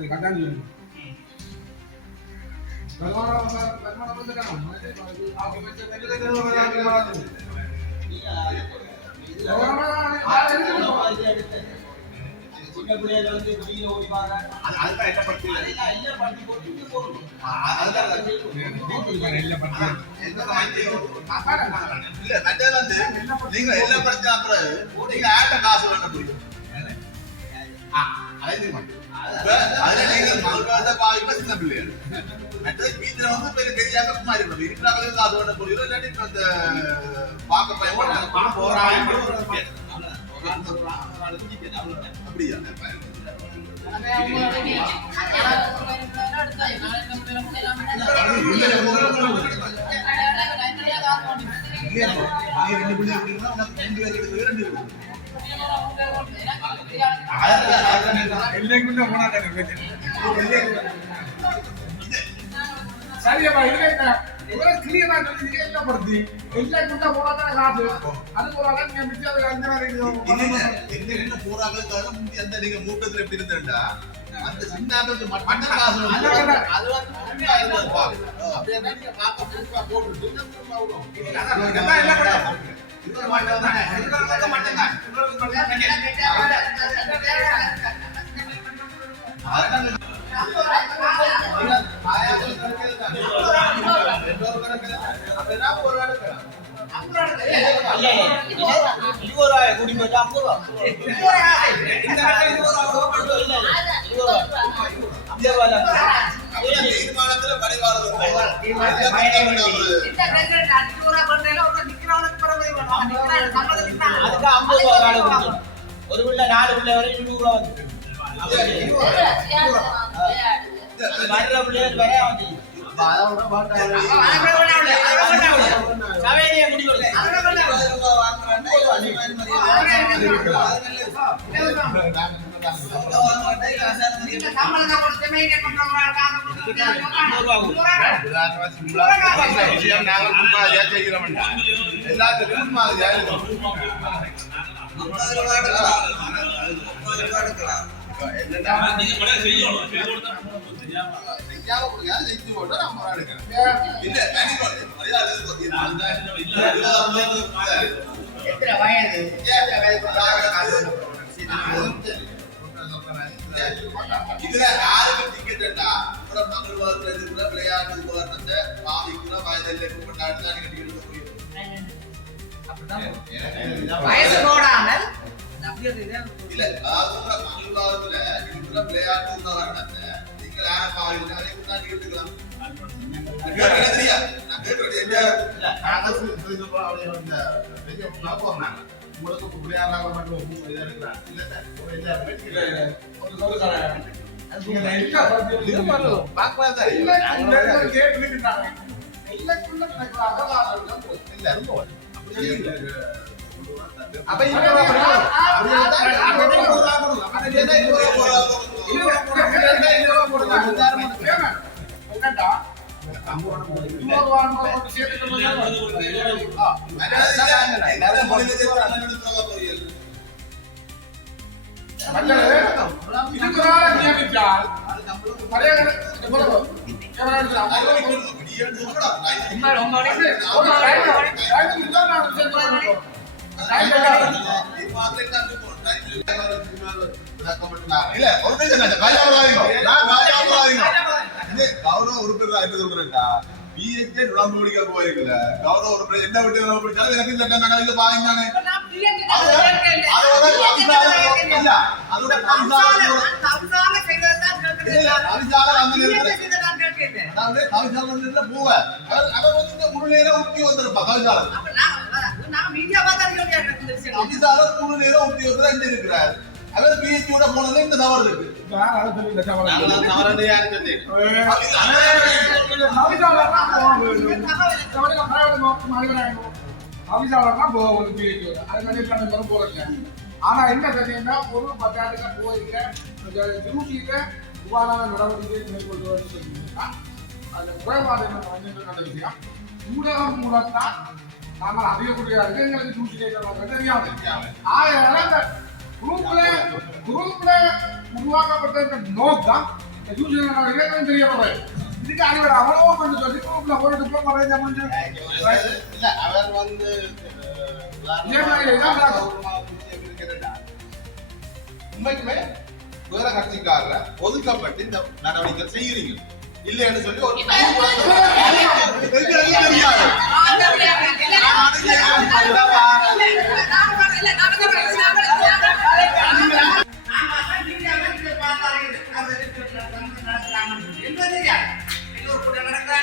அது கட்டாயம் சொல்லணும். வருமானம் சின்ன பிள்ளைகள் வந்து வெளியில ஓடிவாங்க அதுதான் என்ன பத்தி அதுதான் இல்ல இல்ல வந்து நீங்க எல்லா பிரச்சனை அப்புறம் நீங்க ஆட்ட காசு வேண்ட முடியும் அதுல நீங்க மகள்வாத பாவிப்ப சின்ன பிள்ளைகள் மற்றது வீட்டுல வந்து பெரிய பெரிய சும்மா இருக்கணும் இருக்கிறாங்களே காசு வேண்ட முடியும் இல்லாட்டி இப்ப இந்த பார்க்க பயன்படுத்த போறாங்க அப்படியா இல்லையா நீ ரெண்டு பிள்ளை ரெண்டு பேர் சரியப்பா இதுல இவ்வளவு கிளியரா சொல்லி என்ன படுத்தி எல்லாருக்கும் தான் போனாட்டான காசு. அது போறாங்க நீங்க மிச்சம் இல்ல. வரைக்கும் என்ன போறாங்களுக்காக முந்தி அந்த நீங்க மூட்டத்துல எப்படி இருந்தேன்டா? அந்த சின்ன மண்ண காசு அது வந்து. அப்படியே நீங்க பாப்பா புதுசா போட்டுட்டு திரும்ப வரும். இதெல்லாம் ஐம்பது ரூபா. ஐம்பது ரூபா தீர்மானத்துல பரிவாரம் அதுக்கு ஐம்பது ரூபா காலை கொடுக்கணும். ஒரு பிள்ளை நாலு பிள்ளை வரை இருநூறு ரூபா வந்து வர்ற பிள்ளைகள் வர வந்து சபையிலேயே முடிவு எல்லாத்துக்கும் எத்தனை வயது? இதுல யாருக்கு டிக்கெட்டா கூட மகள் வாழ்க்கை இருக்கிற விளையாட்டு உபகரணத்தை பாவிக்கிற வயதில் கொண்டாடி தான் நீங்க டிக்கெட் புரியும் வயசு போடாமல் இல்ல அதாவது மகள் வாழ்க்கையில இருக்கிற விளையாட்டு உபகரணத்தை நீங்கள் யார தெரியா? நான்? உங்களுக்கு விளையாடுறாங்க மட்டும் இதா இருக்கிறான் இல்ல சார் ஒரு சொல்லுங்க. நீங்க எல்லா பத்தியும் பார்க்கலாம் ഇല്ല ഒന്നും കാര്യങ്ങളായിരുന്നോ കാര്യങ്ങളായിരുന്നോ இல்ல இது கௌரவ உறுப்பினர் என்ன சொல்றேன்டா? நுழம்பு முடிக்க போயிருக்கல கௌரவ உறுப்பினர் என்ன விட்டு நுழம்பு பிடிச்சாலும் எனக்கு இந்த சட்டம் நடந்து பாருங்க தானே இல்ல இல்ல இல்ல அவர் அவர் முழு நேரம் உத்தி வந்திருப்பா கவிசாரம் அவிசாரம் முழு நேரம் உத்தி வந்து என்ன இருக்கிறார் அவர் பிஎச்ஏட போனதுல இந்த தவறு இருக்கு ஆனா என்ன தெரியும்னா ஒரு பத்தாண்டுல போயிருக்க டியூட்டியில சுகாதார நடவடிக்கை மேற்கொள்வதுன்னு அந்த குறைபாடு என்ன விஷயம் ஊடகம் மூலத்தான் நாங்கள் அறியக்கூடிய எங்களுக்கு டியூட்டி தெரியாது ஆகையால அந்த குரூப்ல குரூப்ல உருவாக்கப்பட்ட இந்த நோக்கம் கேட்கணும் தெரிய போறேன் இதுக்கு அடிவர அவ்வளவோ கொஞ்சம் சொல்லி குரூப்ல போட்டு போய் மறைஞ்ச முடிஞ்சு இல்ல அவர் வந்து உண்மைக்குமே வேற கட்சிக்காரர ஒதுக்கப்பட்டு இந்த நடவடிக்கை செய்யறீங்க. இல்லைன்னு சொல்லி ஒரு தெரியாது.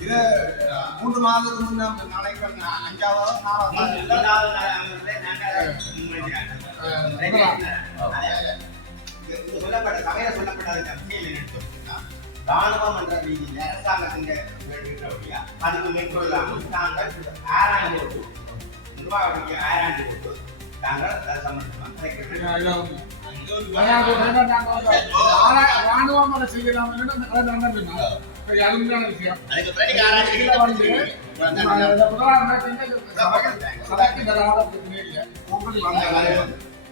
இது மூன்று மாதத்துக்கு முன்ன நாளைக்கு அஞ்சாவது சொல்லப்பட்ட சபையில சொல்லப்படாத கட்சியில் என்ன ராணுவம் என்ற ரீதியில் அரசாங்கத்தின் வேண்டுகிறபடியா அதுக்கு மேற்கொள்ளாமல் தாங்கள் ஆராய்ந்து கொண்டு நிர்வாகத்துக்கு ஆராய்ந்து கொண்டு தாங்கள் அது சம்பந்தமாக செய்யலாம் அருமையான விஷயம்.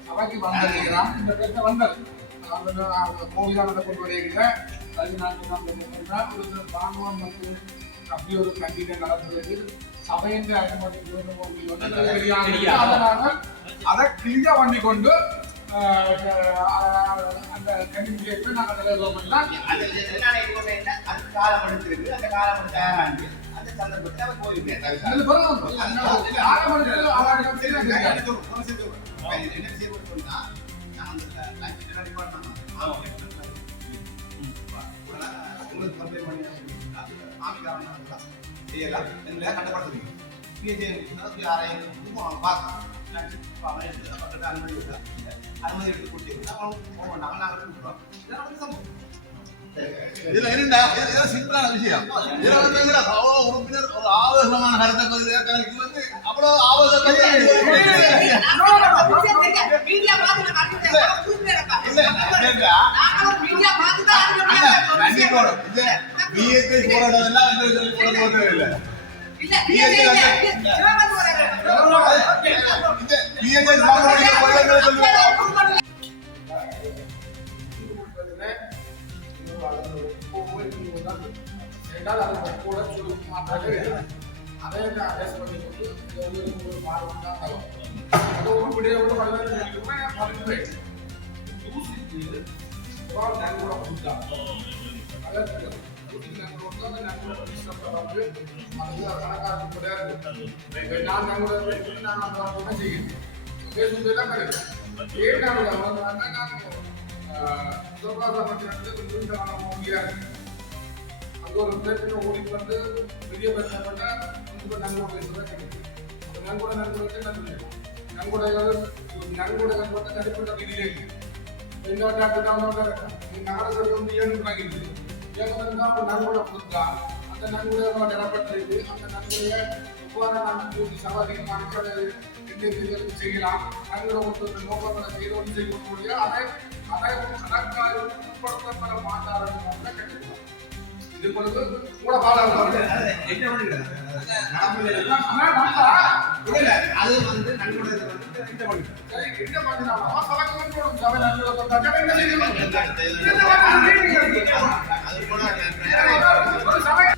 சபைக்கு வந்திருக்கிறான் இந்த பிரச்சனை வந்தது. கோவிலானதை கொண்டு வருகிற அது நான் சொன்னா ஒரு ராணுவம் வந்து அப்படி ஒரு கண்டிப்பை நடத்துறது சபையின் அதனால அதை கிளியர் பண்ணி கொண்டு அந்த கண்டிப்பை நாங்கள் நிலவுவோம்? அது காலம் எடுத்திருக்கு அந்த காலம் எடுத்து அந்த சந்தர்ப்பத்தில். அந்த ஆரம்பத்தில் அவர்கள் செய்ய தெரியாது. என்ன செய்யப்பட்டு சொன்னா அனுமதி எடுத்து கொடுத்தீங்கன்னா அவங்க மாட்டாங்க நாங்கள் கொடுக்குறோம் இதெல்லாம் சம்பவம் இதுல என்னடா இது சிம்பிளான விஷயம். இதுல வந்து என்னடா, அவ்வளவு உறுப்பினர் ஒரு ஆவேசமான கருத்தை பதிவு கணக்கு வந்து அவ்வளவு ஆவேசம் போராட்டம். எல்லாம் பதினஞ்சு பதினஞ்சு யூசிக்கு ஒரு நன்கூட கொடுத்தா அதாவது யூசிக்கு நன்கூட கொடுத்தா அந்த நன்கூட ரிஜிஸ்டர் வந்து அது கணக்காக கூட இருக்கு நான் நன்கூட நான் அந்த கூட செய்யணும் பேசுவதெல்லாம் கிடைக்கும் ஏன் நான் வந்து நான் சுகாதார மன்றத்தில் முடியாது அது ஒரு பிரச்சனை ஓடிட்டு வந்து பெரிய பிரச்சனை பண்ணா ரொம்ப நன்கொடை கிடைக்கும் அப்ப நன்கொடை நன்கொடை நன்கொடை நன்கொடைகள் நன்கொடைகள் வந்து தனிப்பட்ட விதியிலே இருக்கு இந்த டாக்டர் வந்து இயங்குறாங்க இயங்குறது அப்ப நன்கொடை கொடுத்தா அந்த நன்கொடை நிலப்பட்டிருக்கு அந்த நன்கொடையை எவ்வாறு நான் பூர்த்தி சவாதிகமாக எங்களுக்கு செய்யலாம் நன்கொடை கொடுத்த நோக்கங்களை செய்ய முடியும் அதை அதை அதற்காக உட்படுத்தப்பட மாட்டார்கள் கட்டுக்கலாம் இது பொழுது கூட பாடம் அது வந்து நன்கொடை வந்து இந்த பண்ணி அது கூட